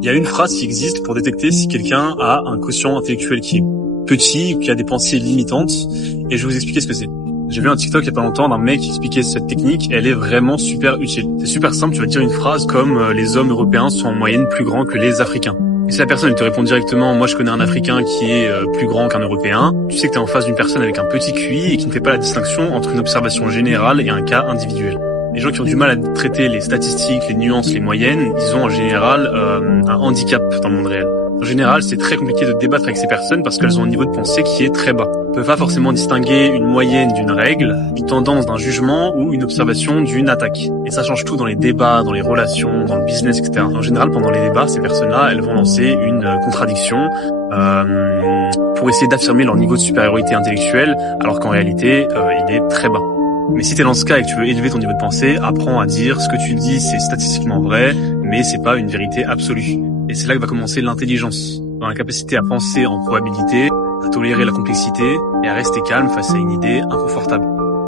Il y a une phrase qui existe pour détecter si quelqu'un a un quotient intellectuel qui est petit ou qui a des pensées limitantes, et je vais vous expliquer ce que c'est. J'ai vu un TikTok il y a pas longtemps d'un mec qui expliquait cette technique, elle est vraiment super utile. C'est super simple, tu vas dire une phrase comme les hommes européens sont en moyenne plus grands que les Africains. Et si la personne elle te répond directement, moi je connais un Africain qui est plus grand qu'un Européen, tu sais que tu es en face d'une personne avec un petit QI et qui ne fait pas la distinction entre une observation générale et un cas individuel. Les gens qui ont du mal à traiter les statistiques, les nuances, les moyennes, ils ont en général un handicap dans le monde réel. En général, c'est très compliqué de débattre avec ces personnes parce qu'elles ont un niveau de pensée qui est très bas. On ne peut pas forcément distinguer une moyenne d'une règle, une tendance d'un jugement ou une observation d'une attaque. Et ça change tout dans les débats, dans les relations, dans le business, etc. En général, pendant les débats, ces personnes-là, elles vont lancer une contradiction pour essayer d'affirmer leur niveau de supériorité intellectuelle, alors qu'en réalité, il est très bas. Mais si t'es dans ce cas et que tu veux élever ton niveau de pensée, apprends à dire ce que tu dis, c'est statistiquement vrai, mais c'est pas une vérité absolue. Et c'est là que va commencer l'intelligence, dans la capacité à penser en probabilité, à tolérer la complexité et à rester calme face à une idée inconfortable.